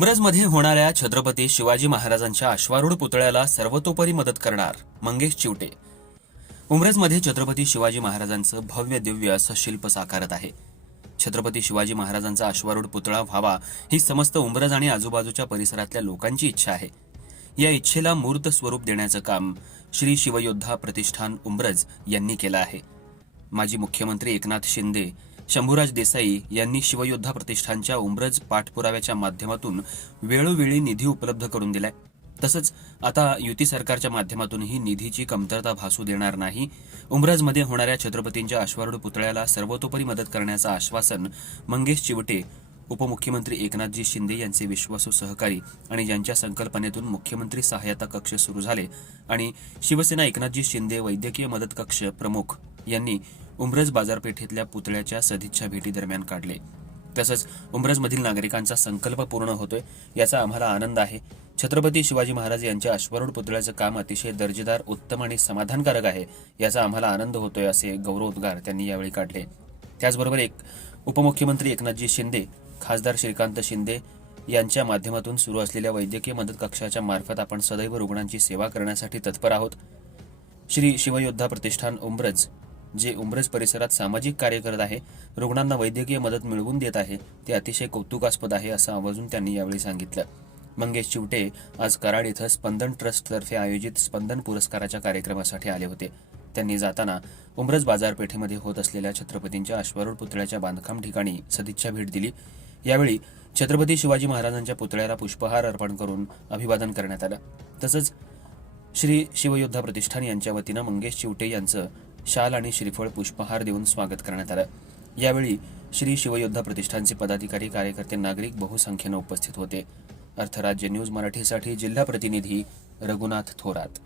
उंब्रजमध्ये होणाऱ्या छत्रपती शिवाजी महाराजांच्या अश्वारूढ पुतळ्याला सर्वतोपरी मदत करणार मंगेश चिवटे. उंब्रजमध्ये छत्रपती शिवाजी महाराजांचं भव्य दिव्य असं शिल्प साकारत आहे. छत्रपती शिवाजी महाराजांचा अश्वारूढ पुतळा व्हावा ही समस्त उंब्रज आणि आजूबाजूच्या परिसरातल्या लोकांची इच्छा आहे. या इच्छेला मूर्त स्वरूप देण्याचं काम श्री शिवयोद्धा प्रतिष्ठान उंब्रज यांनी केलं आहे. माजी मुख्यमंत्री एकनाथ शिंदे, शंभूराज देसाई यांनी शिवयोद्धा प्रतिष्ठानच्या उंब्रज पाठपुराव्याच्या माध्यमातून वेळोवेळी निधी उपलब्ध करून दिलाय. तसंच आता युती सरकारच्या माध्यमातूनही निधीची कमतरता भासू देणार नाही. उंब्रजमध्ये होणाऱ्या छत्रपतींच्या अश्वारूढ पुतळ्याला सर्वतोपरी मदत करण्याचं आश्वासन मंगेश चिवटे, उपमुख्यमंत्री एकनाथजी शिंदे यांचे विश्वासू सहकारी आणि ज्यांच्या संकल्पनेतून मुख्यमंत्री सहायता कक्ष सुरू झाले आणि शिवसेना एकनाथजी शिंदे वैद्यकीय मदत कक्ष प्रमुख यांनी उंब्रज बाजारपेठेतल्या पुतळ्याच्या सदिच्छा भेटी दरम्यान काढले. तसंच उंब्रजमधील नागरिकांचा संकल्प पूर्ण होतोय याचा आम्हाला आनंद आहे. छत्रपती शिवाजी महाराज यांच्या अश्वारूढ पुतळ्याचं काम अतिशय दर्जेदार, उत्तम आणि समाधानकारक आहे याचा आम्हाला आनंद होतोय असे गौरवोद्गार त्यांनी यावेळी काढले. त्याचबरोबर उपमुख्यमंत्री एकनाथजी शिंदे, खासदार श्रीकांत शिंदे यांच्या माध्यमातून सुरू असलेल्या वैद्यकीय मदत कक्षाच्या मार्फत आपण सदैव रुग्णांची सेवा करण्यासाठी तत्पर आहोत. श्री शिवयोद्धा प्रतिष्ठान उंब्रज जे उंब्रज परिसरात सामाजिक कार्य करत आहे, रुग्णांना वैद्यकीय मदत मिळवून देत आहे, ते अतिशय कौतुकास्पद आहे असं आवर्जून त्यांनी यावेळी सांगितलं. मंगेश चिवटे आज कराड इथं स्पंदन ट्रस्टतर्फे आयोजित स्पंदन पुरस्काराच्या कार्यक्रमासाठी आले होते. त्यांनी जाताना उंब्रज बाजारपेठेमध्ये होत असलेल्या छत्रपतींच्या अश्वारूढ पुतळ्याच्या बांधकाम ठिकाणी सदिच्छा भेट दिली. यावेळी छत्रपती शिवाजी महाराजांच्या पुतळ्याला पुष्पहार अर्पण करून अभिवादन करण्यात आलं. तसंच श्री शिवयोद्धा प्रतिष्ठान यांच्या वतीनं मंगेश चिवटे यांचं शाल आणि श्रीफळ पुष्पहार देऊन स्वागत करण्यात आलं. यावेळी श्री शिवयोद्धा प्रतिष्ठानचे पदाधिकारी, कार्यकर्ते, नागरिक बहुसंख्येनं उपस्थित होते. अर्थराज्य न्यूज मराठीसाठी जिल्हा प्रतिनिधी रघुनाथ थोरात.